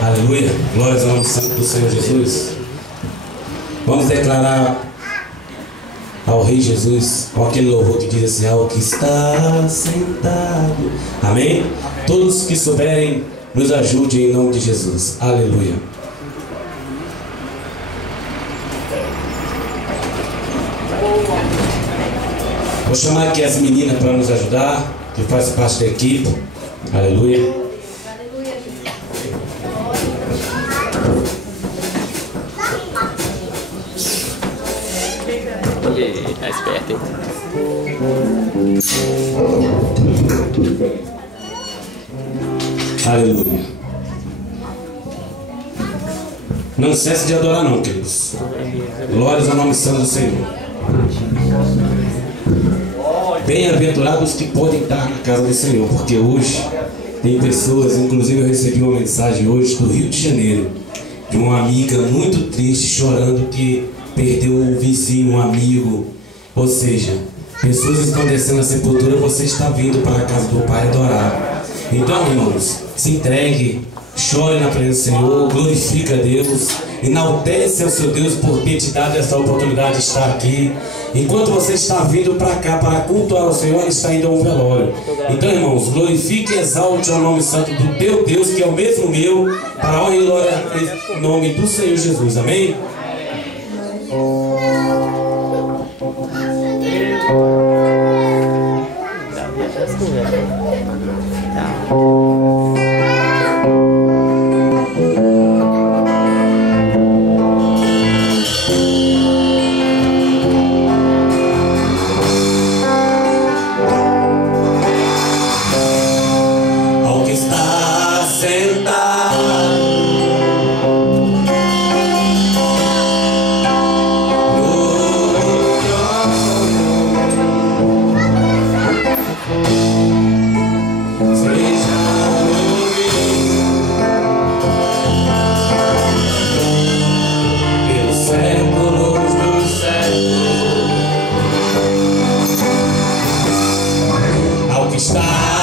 Aleluia, glórias ao nome santo do Senhor Jesus. Vamos declarar ao Rei Jesus com aquele louvor que diz assim: ao que está sentado. Amém? Todos que souberem, nos ajudem em nome de Jesus. Aleluia. Vou chamar aqui as meninas para nos ajudar, que fazem parte da equipe. Aleluia. É esperto, hein? Aleluia. Não cesse de adorar não, queridos. Glórias ao nome santo do Senhor. Bem-aventurados que podem estar na casa do Senhor, porque hoje tem pessoas, inclusive eu recebi uma mensagem hoje do Rio de Janeiro, de uma amiga muito triste, chorando que perdeu um vizinho, um amigo. Ou seja, pessoas estão descendo a sepultura, você está vindo para a casa do Pai adorar. Então, irmãos, se entregue, chore na presença do Senhor, glorifica a Deus, enaltece ao seu Deus por ter te dado essa oportunidade de estar aqui. Enquanto você está vindo para cá para cultuar o Senhor, ele está indo a um velório. Então, irmãos, glorifique e exalte o nome santo do teu Deus, que é o mesmo meu, para a honra e glória em nome do Senhor Jesus. Amém? Ao que está sentado está